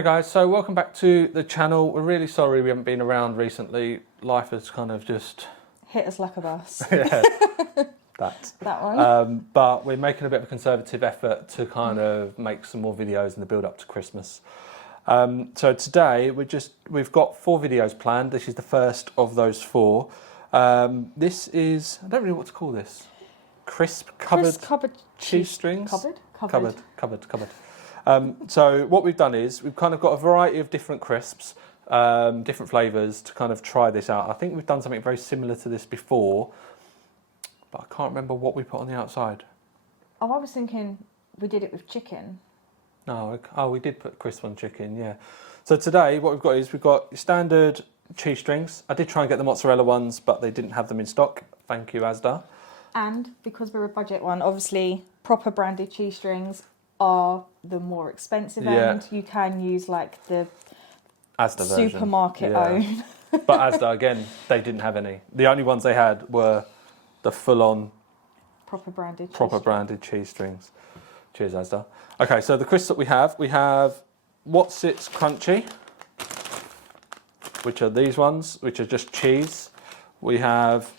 Hey guys, so welcome back to the channel. We're really sorry we haven't been around recently. Life has kind of just... hit us like a bus. yeah, that one. But we're making a bit of a conservative effort to kind of make some more videos in the build up to Christmas. So today we've got 4 videos planned. This is the first of those 4. This is, I don't really know what to call this. Crisp covered cheese strings. Covered. So what we've done is we've kind of got a variety of different crisps, different flavours to kind of try this out. I think we've done something very similar to this before, but I can't remember what we put on the outside. Oh, I was thinking we did it with chicken. No, we did put crisp on chicken, yeah. So today what we've got is we've got standard cheese strings. I did try and get the mozzarella ones, but they didn't have them in stock. Thank you, Asda. And because we're a budget one, obviously proper branded cheese strings are the more expensive end. You can use like the Asda supermarket own. But Asda, again, they didn't have any. The only ones they had were the full-on proper branded cheese strings. Cheers, Asda. Okay, so the crisps that we have Wotsits Crunchy, which are these ones, which are just cheese. We have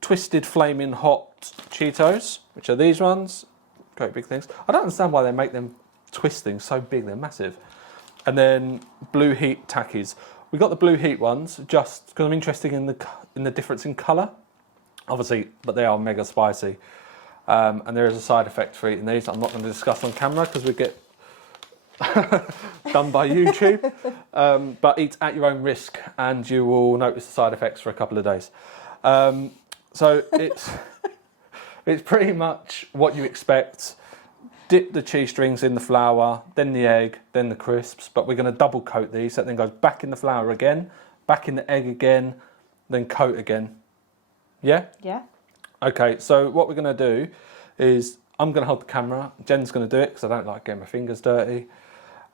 Twisted Flaming Hot Cheetos, which are these ones. Great big things. I don't understand why they make them twist things so big, they're massive. And then Blue Heat Takis. We got the Blue Heat ones just because I'm interested in the difference in colour. Obviously, but they are mega spicy. And there is a side effect for eating these. I'm not going to discuss on camera because we get done by YouTube. But eat at your own risk and you will notice the side effects for a couple of days. So it's pretty much what you expect. Dip the cheese strings in the flour, then the egg, then the crisps. But we're going to double coat these. So it then goes back in the flour again, back in the egg again, then coat again. Yeah? Yeah. Okay, so what we're going to do is I'm going to hold the camera. Jen's going to do it because I don't like getting my fingers dirty.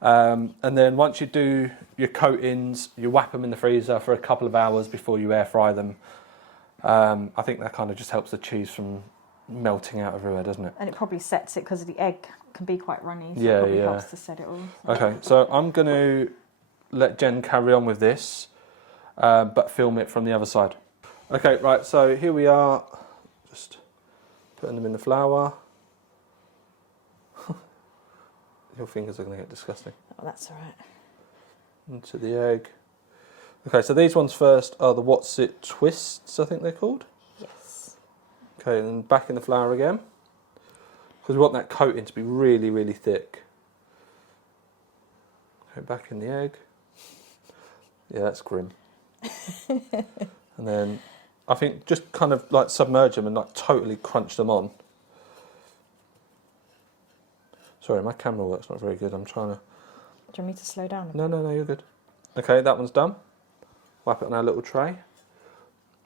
And then once you do your coatings, you whap them in the freezer for a couple of hours before you air fry them. I think that kind of just helps the cheese from melting out everywhere, doesn't it? And it probably sets it because the egg can be quite runny, so yeah, it probably helps to set it all. Okay, so I'm going to let Jen carry on with this, but film it from the other side. Okay, right, so here we are, just putting them in the flour. Your fingers are going to get disgusting. Oh, that's all right. Into the egg. Okay, so these ones first are the Wotsits Twists, I think they're called. Yes. Okay, and then back in the flour again. Because we want that coating to be really, really thick. Okay, back in the egg. Yeah, that's grim. And then I think just kind of like submerge them and like totally crunch them on. Sorry, my camera work's not very good. I'm trying to... Do you want me to slow down? No, you're good. Okay, that one's done. Wrap it on our little tray.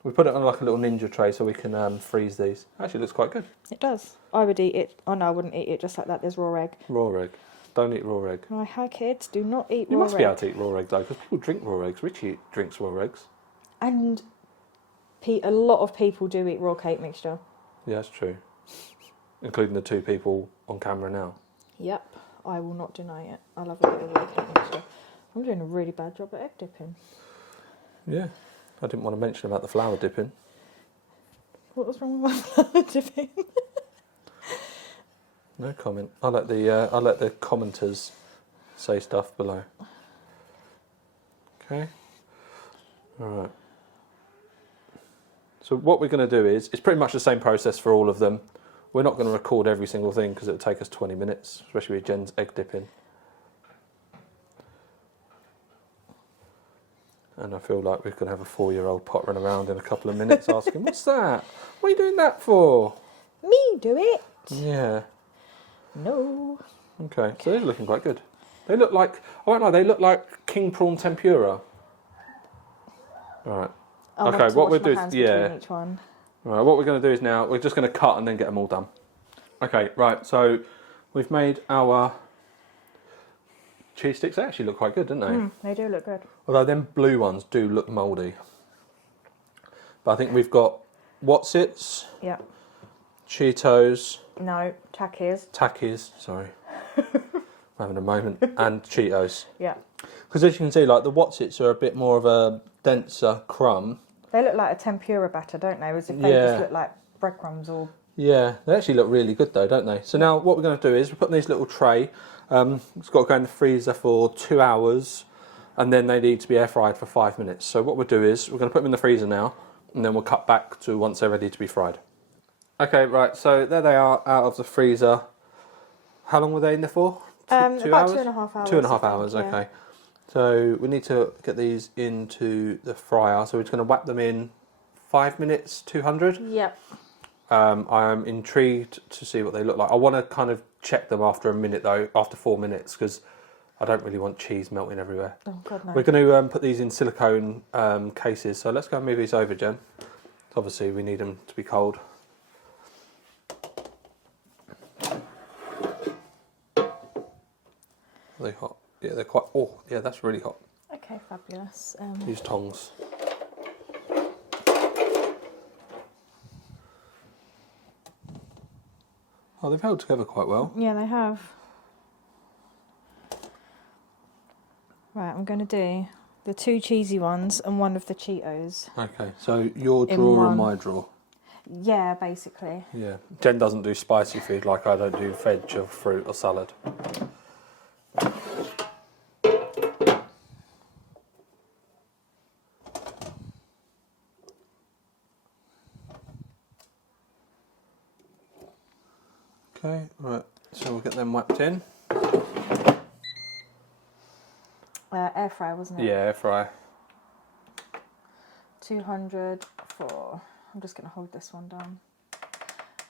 We put it on like a little ninja tray so we can freeze these. Actually, it looks quite good. It does. I would eat it. Oh no, I wouldn't eat it just like that. There's raw egg. Raw egg. Don't eat raw egg. Right, hi kids, do not eat raw egg. You must be able to eat raw egg though, because people drink raw eggs. Richie drinks raw eggs. And a lot of people do eat raw cake mixture. Yeah, that's true. Including the 2 people on camera now. Yep, I will not deny it. I love a bit of raw cake mixture. I'm doing a really bad job at egg dipping. Yeah, I didn't want to mention about the flour dipping. What was wrong with my flour dipping? No comment. I'll let the commenters say stuff below. Okay. All right. So what we're going to do is, it's pretty much the same process for all of them. We're not going to record every single thing because it'll take us 20 minutes, especially with Jen's egg dipping. And I feel like we're going to have a 4-year-old pottering around in a couple of minutes asking, what's that? What are you doing that for? Me do it? Yeah. No. Okay, so they're looking quite good. They look like, I don't know, they look like king prawn tempura. All right. Okay, what we'll do is, each one. Right, what we're going to do is now, we're just going to cut and then get them all done. Okay, right, so we've made our cheese sticks. They actually look quite good, don't they? They do look good. Although them blue ones do look mouldy. But I think we've got Wotsits, I'm having a moment. And Cheetos. Yeah. Because as you can see, like the Wotsits are a bit more of a denser crumb. They look like a tempura batter, don't they? As if they just look like breadcrumbs or... Yeah, they actually look really good though, don't they? So now what we're going to do is we're putting these little tray. It's got to go in the freezer for 2 hours, and then they need to be air fried for 5 minutes. So what we'll do is we're going to put them in the freezer now, and then we'll cut back to once they're ready to be fried. Okay, right, so there they are out of the freezer. How long were they in there for? About 2.5 hours. 2.5 hours, okay. So we need to get these into the fryer. So we're just going to whack them in 5 minutes, 200. Yep. I am intrigued to see what they look like. I want to kind of check them after a minute though, after 4 minutes, because I don't really want cheese melting everywhere. Oh God, no. We're going to put these in silicone cases. So let's go and move these over, Jen. Obviously we need them to be cold. Are they hot? Yeah, they're quite... Oh, yeah, that's really hot. Okay, fabulous. Use tongs. Oh, they've held together quite well. Yeah, they have. Right, I'm going to do the 2 cheesy ones and one of the Cheetos. Okay, so your drawer and my drawer. Yeah, basically. Yeah. Jen doesn't do spicy food like I don't do veg or fruit or salad. Okay, right, so we'll get them whacked in. Air fryer, wasn't it? Yeah, air fry. 200 for... I'm just going to hold this one down.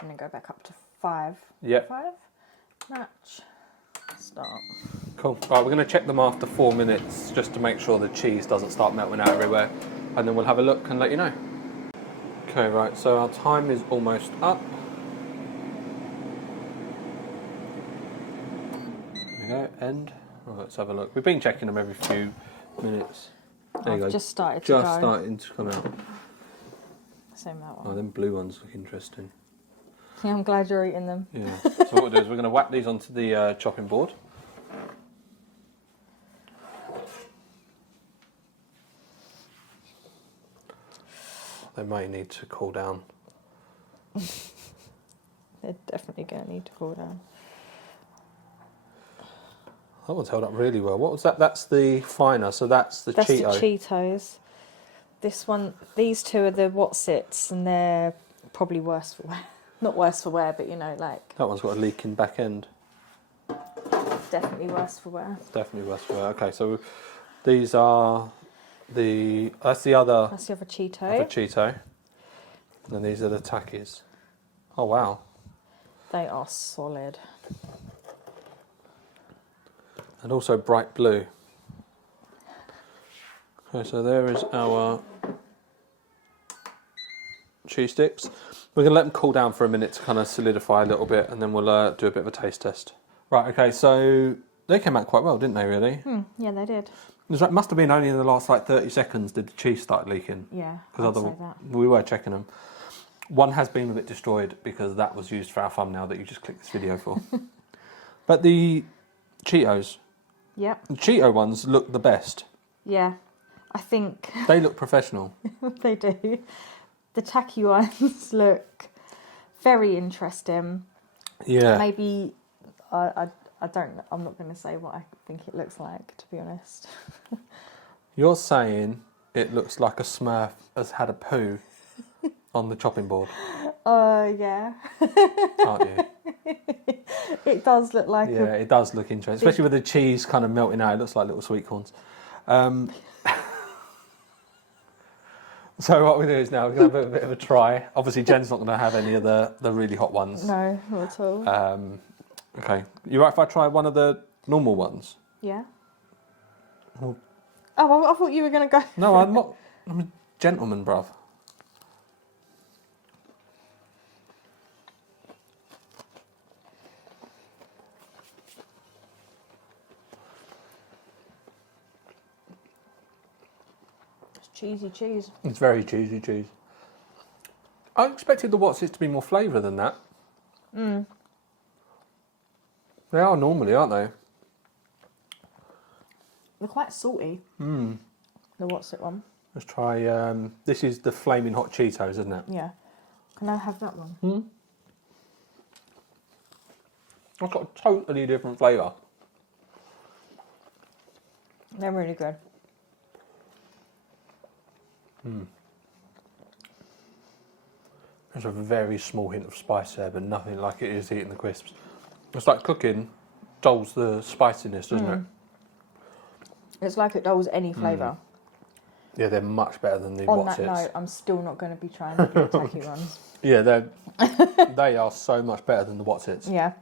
And then go back up to 5. Yep. 5? Match. Start. Cool. Right, we're going to check them after 4 minutes just to make sure the cheese doesn't start melting out everywhere. And then we'll have a look and let you know. Okay, right, so our time is almost up. There we go, end. Right, let's have a look. We've been checking them every few minutes. There you go. Just started to go. Just starting to come out. Same that one. Oh, them blue ones look interesting. Yeah, I'm glad you're eating them. Yeah. So what we'll do is we're going to whack these onto the chopping board. They may need to cool down. They're definitely going to need to cool down. That one's held up really well. What was that? That's the finer, so that's the That's Cheeto. the Cheetos. This one, these 2 are the Wotsits, and they're probably worse for wear. Not worse for wear, but you know, like... That one's got a leaking back end. Definitely worse for wear. Definitely worse for wear. Okay, so these are the... That's the other... That's the other Cheeto. Other Cheeto. And these are the Takis. Oh, wow. They are solid. And also bright blue. Okay, so there is our cheese sticks. We're going to let them cool down for a minute to kind of solidify a little bit, and then we'll do a bit of a taste test. Right, okay, so they came out quite well, didn't they, really? Yeah, they did. It must have been only in the last, like, 30 seconds did the cheese start leaking. Yeah, Because I'd say that. we were checking them. One has been a bit destroyed because that was used for our thumbnail that you just clicked this video for. But the Cheetos, Yep. the Cheeto ones look the best. Yeah, I think They look professional. they do. The tacky ones look very interesting. Yeah. Maybe I don't. I'm not going to say what I think it looks like, to be honest. You're saying it looks like a Smurf has had a poo on the chopping board, Yeah. aren't you? It does look like Yeah, it does look interesting, especially with the cheese kind of melting out. It looks like little sweet corns. So what we do is now we're going to have a bit of a try. Obviously, Jen's not going to have any of the really hot ones. No, not at all. Okay, you right if I try one of the normal ones? Yeah. Well- Oh, I thought you were going to go. No, I'm not. I'm a gentleman, bruv. It's cheesy cheese. It's very cheesy cheese. I expected the Wotsits to be more flavour than that. They are normally, aren't they? They're quite salty. The Wotsits one. Let's try, this is the Flaming Hot Cheetos, isn't it? Yeah. Can I have that one? It's got a totally different flavour. They're really good. There's a very small hint of spice there, but nothing like it is eating the crisps. It's like cooking dulls the spiciness, doesn't it? It's like it dulls any flavour. Yeah, they're much better than the On Wotsits. that note, I'm still not going to be trying the blue tacky ones. Yeah, they are so much better than the Wotsits. Yeah.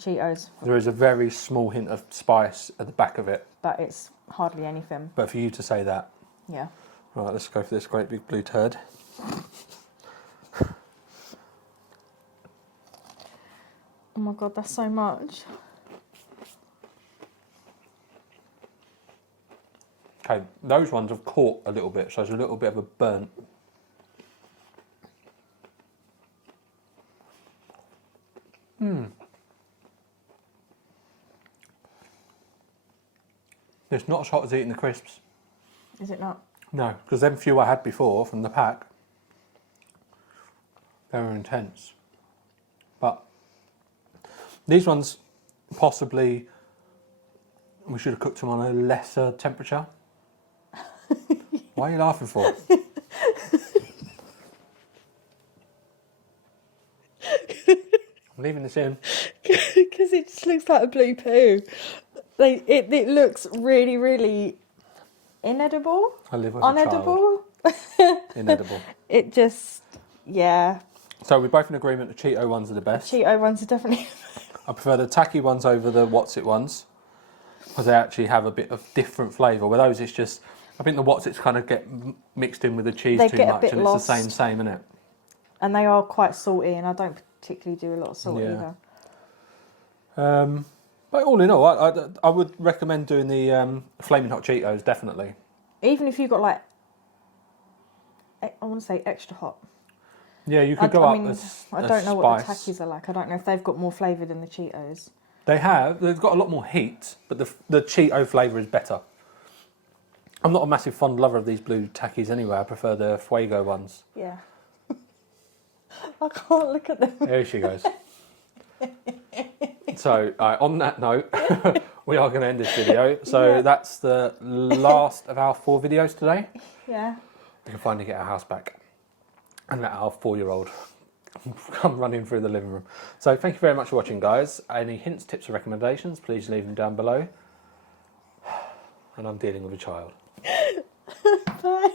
Cheetos. There is a very small hint of spice at the back of it. But it's hardly anything. But for you to say that. Yeah. Right, let's go for this great big blue turd. Oh my god, that's so much. Okay, those ones have caught a little bit, so there's a little bit of a burnt. It's not as hot as eating the crisps. Is it not? No, because them few I had before from the pack, they were intense. But these ones, possibly, we should have cooked them on a lesser temperature. Why are you laughing for? I'm leaving this in. Because it just looks like a blue poo. Like, it looks really, really inedible. I live with a Unedible. child. Inedible. It just, yeah. So we're both in agreement the Cheeto ones are the best. Cheeto ones are definitely... I prefer the tacky ones over the Wotsit ones because they actually have a bit of different flavour. With those, it's just, I think the Wotsits kind of get mixed in with the cheese They too get a much, bit and lost. it's the same, isn't it? And they are quite salty, and I don't particularly do a lot of salt Yeah. either. But all in all, I would recommend doing the Flaming Hot Cheetos, definitely. Even if you got like, I want to say extra hot. Yeah, you could I go up mean, as I don't know what the spice. Takis are like. I don't know if they've got more flavour than the Cheetos. They've got a lot more heat, but the Cheeto flavour is better. I'm not a massive fond lover of these blue Takis anyway. I prefer the Fuego ones. Yeah. I can't look at them. There she goes. So, on that note, we are going to end this video. So that's the last of our 4 videos today. Yeah. We can finally get our house back and let our 4-year-old come running through the living room. So thank you very much for watching, guys. Any hints, tips or recommendations, please leave them down below. And I'm dealing with a child. Bye.